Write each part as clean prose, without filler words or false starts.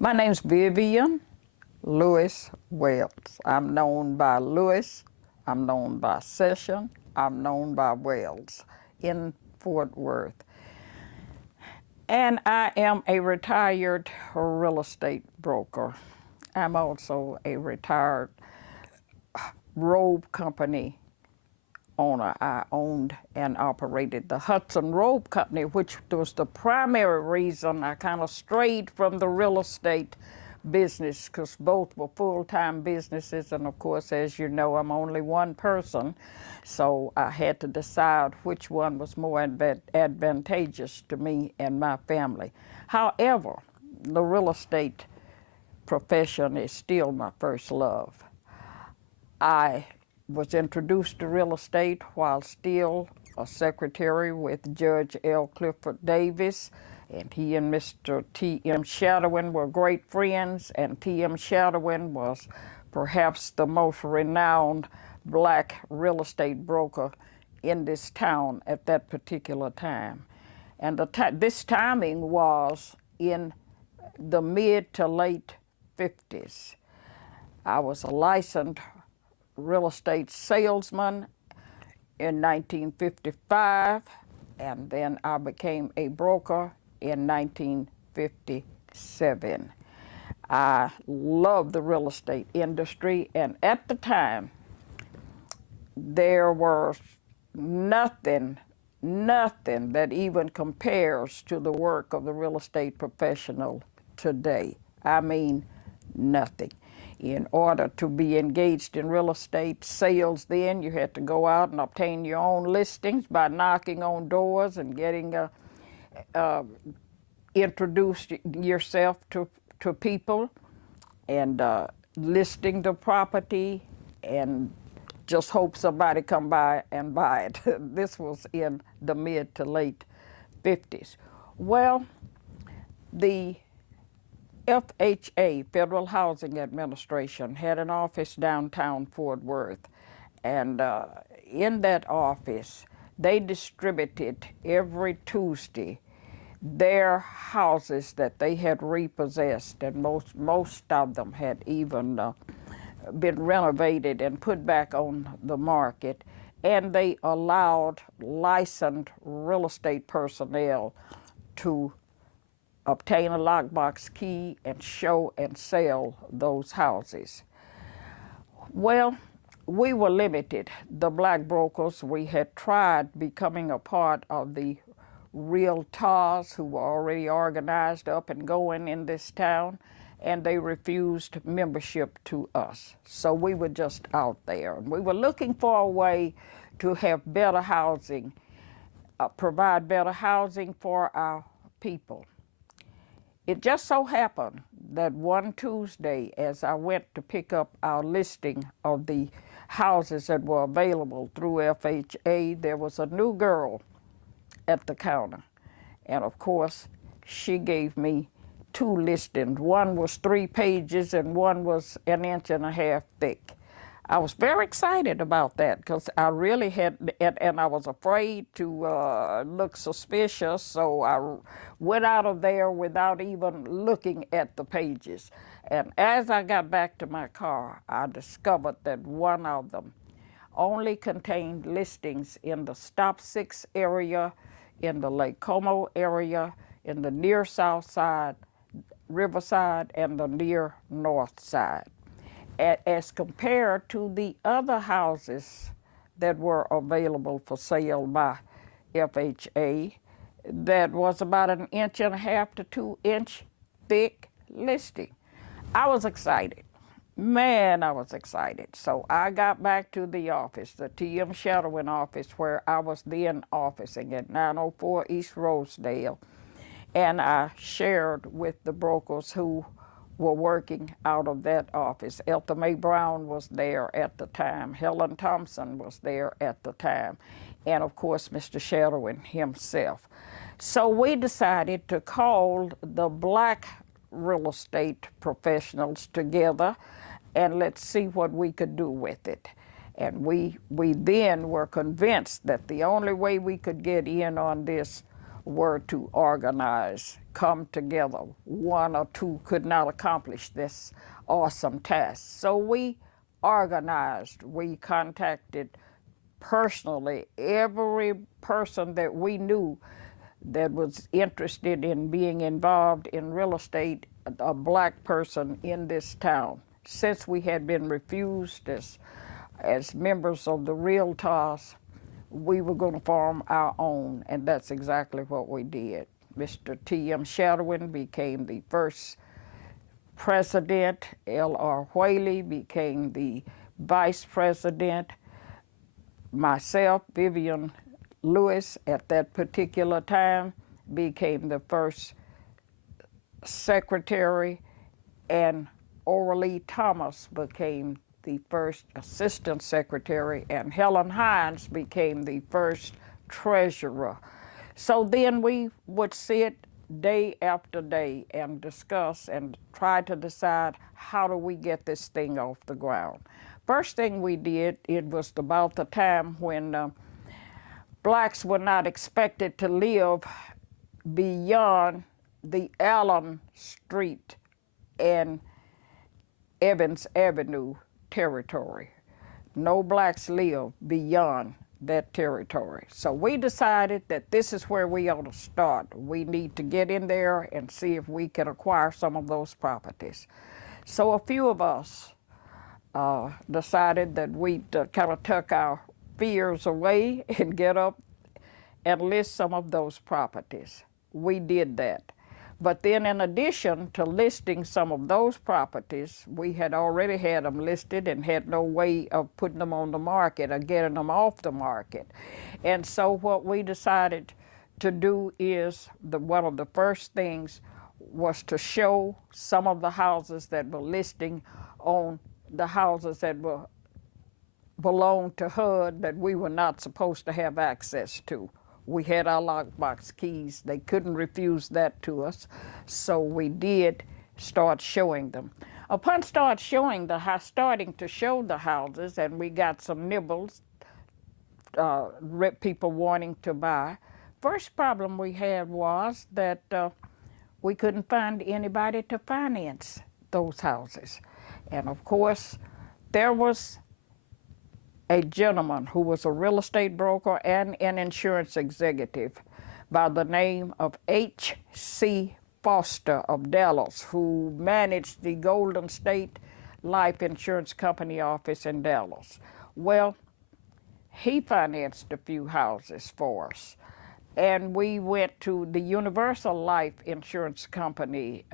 My name's Vivian Lewis Wells. I'm known by Lewis, I'm known by Session, I'm known by Wells in Fort Worth. And I am a retired real estate broker. I'm also a retired robe company owner. I owned and operated the Hudson Robe Company, which was the primary reason I kind of strayed from the real estate business, because both were full-time businesses, and of course, as you know, I'm only one person, so I had to decide which one was more advantageous to me and my family. However, the real estate profession is still my first love. I was introduced to real estate while still a secretary with Judge L. Clifford Davis, and he and Mr. T.M. Shadowin were great friends, and T.M. Shadowin was perhaps the most renowned black real estate broker in this town at that particular time. And this timing was in the mid to late 50s. I was a licensed real estate salesman in 1955, and then I became a broker in 1957. I love the real estate industry, and at the time, there was nothing that even compares to the work of the real estate professional today. I mean, nothing. In order to be engaged in real estate sales then, you had to go out and obtain your own listings by knocking on doors and getting introduced yourself to people and listing the property and just hope somebody come by and buy it. This was in the mid to late 50s. Well, the FHA, Federal Housing Administration, had an office downtown Fort Worth, and in that office, they distributed every Tuesday their houses that they had repossessed, and most of them had even been renovated and put back on the market, and they allowed licensed real estate personnel to obtain a lockbox key and show and sell those houses. Well, we were limited. The black brokers, we had tried becoming a part of the Realtors who were already organized up and going in this town, and they refused membership to us. So we were just out there, and we were looking for a way to have better housing, provide better housing for our people. It just so happened that one Tuesday, as I went to pick up our listing of the houses that were available through FHA, there was a new girl at the counter. And of course, she gave me two listings. One was 3 pages and one was 1.5 inches thick. I was very excited about that because I really had, and I was afraid to look suspicious, so I went out of there without even looking at the pages. And as I got back to my car, I discovered that one of them only contained listings in the Stop 6 area, in the Lake Como area, in the near south side, Riverside, and the near north side, as compared to the other houses that were available for sale by FHA that was about 1.5 inches to 2 inch thick listing. I was excited. Man, I was excited. So I got back to the office, the T.M. Shadowin office, where I was then officing at 904 East Rosedale, and I shared with the brokers who were working out of that office. Elta Mae Brown was there at the time. Helen Thompson was there at the time. And of course, Mr. Shadowin himself. So we decided to call the black real estate professionals together and let's see what we could do with it. And we then were convinced that the only way we could get in on this were to organize, come together. One or two could not accomplish this awesome task. So we organized, we contacted personally every person that we knew that was interested in being involved in real estate, a black person in this town. Since we had been refused as members of the Realtors, we were going to form our own, and that's exactly what we did. Mr. T.M. Shadowin became the first president. L.R. Whaley became the vice president. Myself, Vivian Lewis, at that particular time, became the first secretary, and Oralee Thomas became the first assistant secretary, and Helen Hines became the first treasurer. So then we would sit day after day and discuss and try to decide, how do we get this thing off the ground? First thing we did, it was about the time when blacks were not expected to live beyond the Allen Street and Evans Avenue territory. No blacks live beyond that territory. So we decided that this is where we ought to start. We need to get in there and see if we can acquire some of those properties. So a few of us decided that we'd kind of tuck our fears away and get up and list some of those properties. We did that. But then in addition to listing some of those properties, we had already had them listed and had no way of putting them on the market or getting them off the market. And so what we decided to do is, one of the first things was to show some of the houses that were listing on the houses that belonged to HUD that we were not supposed to have access to. We had our lockbox keys. They couldn't refuse that to us, so we did start showing them. Upon starting to show the houses, and we got some nibbles, people wanting to buy. First problem we had was that we couldn't find anybody to finance those houses. And of course, there was a gentleman who was a real estate broker and an insurance executive by the name of H.C. Foster of Dallas, who managed the Golden State Life Insurance Company office in Dallas. Well, he financed a few houses for us. And we went to the Universal Life Insurance Company.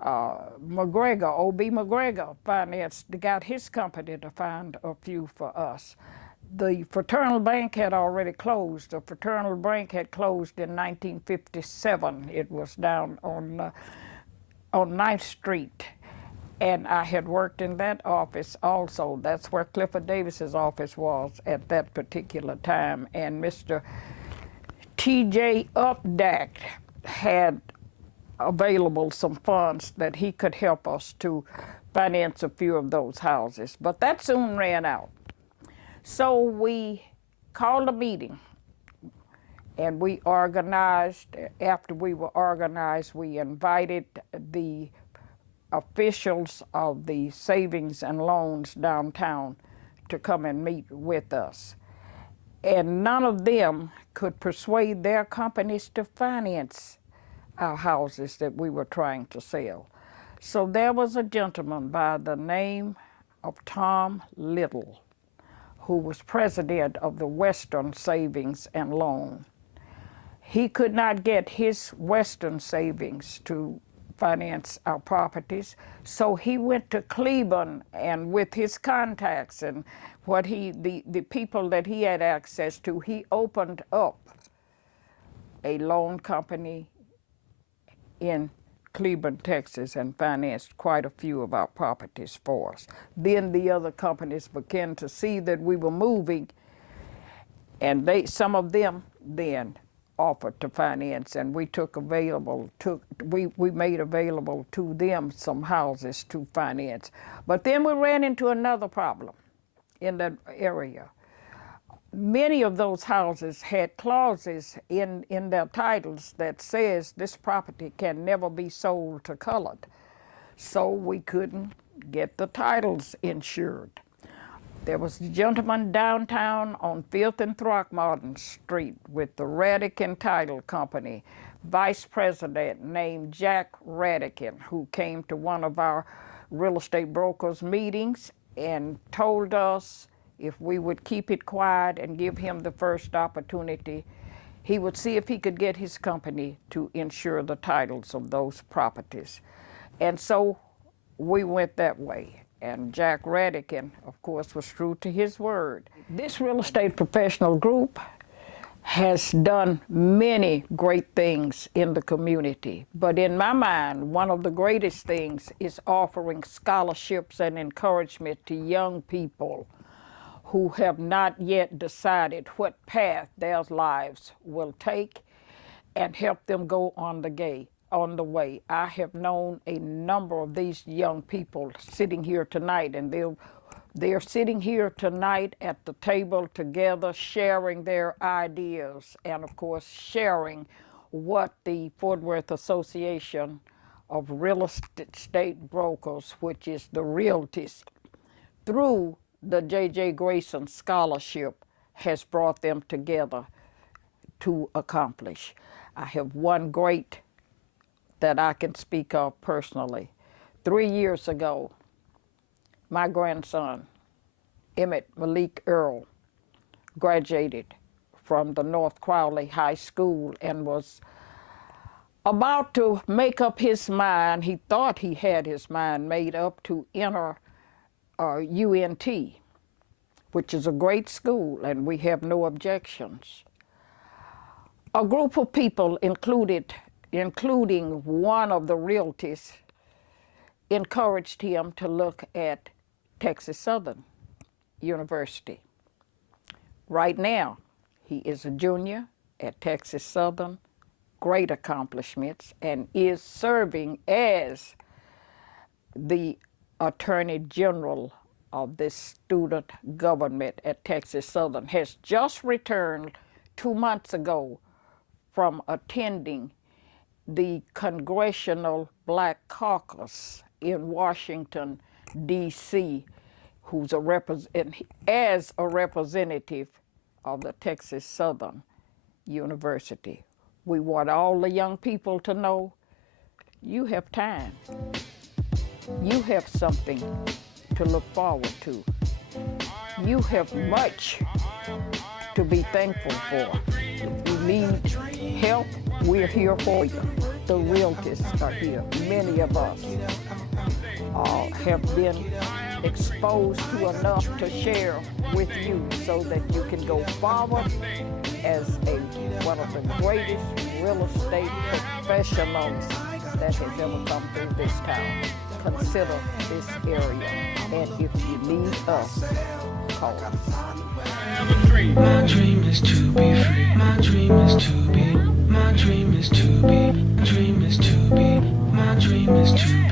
McGregor, O.B. McGregor, got his company to find a few for us. The Fraternal Bank had already closed. The Fraternal Bank had closed in 1957. It was down on 9th Street. And I had worked in that office also. That's where Clifford Davis's office was at that particular time. And Mr. T.J. Updack had available some funds that he could help us to finance a few of those houses. But that soon ran out. So we called a meeting, and we organized. After we were organized, we invited the officials of the savings and loans downtown to come and meet with us. And none of them could persuade their companies to finance our houses that we were trying to sell. So there was a gentleman by the name of Tom Little, who was president of the Western Savings and Loan. He could not get his Western Savings to finance our properties, so he went to Cleveland, and with his contacts and the people that he had access to, he opened up a loan company in Cleveland, Texas, and financed quite a few of our properties for us. Then the other companies began to see that we were moving, and some of them then offered to finance, and we made available to them some houses to finance. But then we ran into another problem in that area. many of those houses had clauses in their titles that says this property can never be sold to colored. So we couldn't get the titles insured. There was a gentleman downtown on 5th and Throckmorton Street with the Radican Title Company, vice president named Jack Radican, who came to one of our real estate brokers meetings and told us if we would keep it quiet and give him the first opportunity, he would see if he could get his company to insure the titles of those properties. And so we went that way. And Jack Radican, of course, was true to his word. This real estate professional group has done many great things in the community. But in my mind, one of the greatest things is offering scholarships and encouragement to young people who have not yet decided what path their lives will take, and help them go on the way. I have known a number of these young people sitting here tonight, and they're sitting here tonight at the table together, sharing their ideas, and of course sharing what the Fort Worth Association of Real Estate Brokers, which is the Realtist, through the J.J. Grayson Scholarship, has brought them together to accomplish. I have one great that I can speak of personally. 3 years ago, my grandson, Emmett Malik Earl, graduated from the North Crowley High School and was about to make up his mind. He thought he had his mind made up to enter UNT, which is a great school, and we have no objections. A group of people, including one of the realtors, encouraged him to look at Texas Southern University. Right now, he is a junior at Texas Southern, great accomplishments, and is serving as the Attorney General of the student government at Texas Southern. Has just returned 2 months ago from attending the Congressional Black Caucus in Washington, D.C., who's as a representative of the Texas Southern University. We want all the young people to know you have time. You have something to look forward to. You have much to be thankful for. If you need help, we're here for you. The Realtists are here. Many of us have been exposed to enough to share with you so that you can go forward as one of the greatest real estate professionals that has ever come through this town. Consider this area, and if you need us, call us. My dream is to be free. My dream is to be. My dream is to be. My dream is to be. My dream is to be.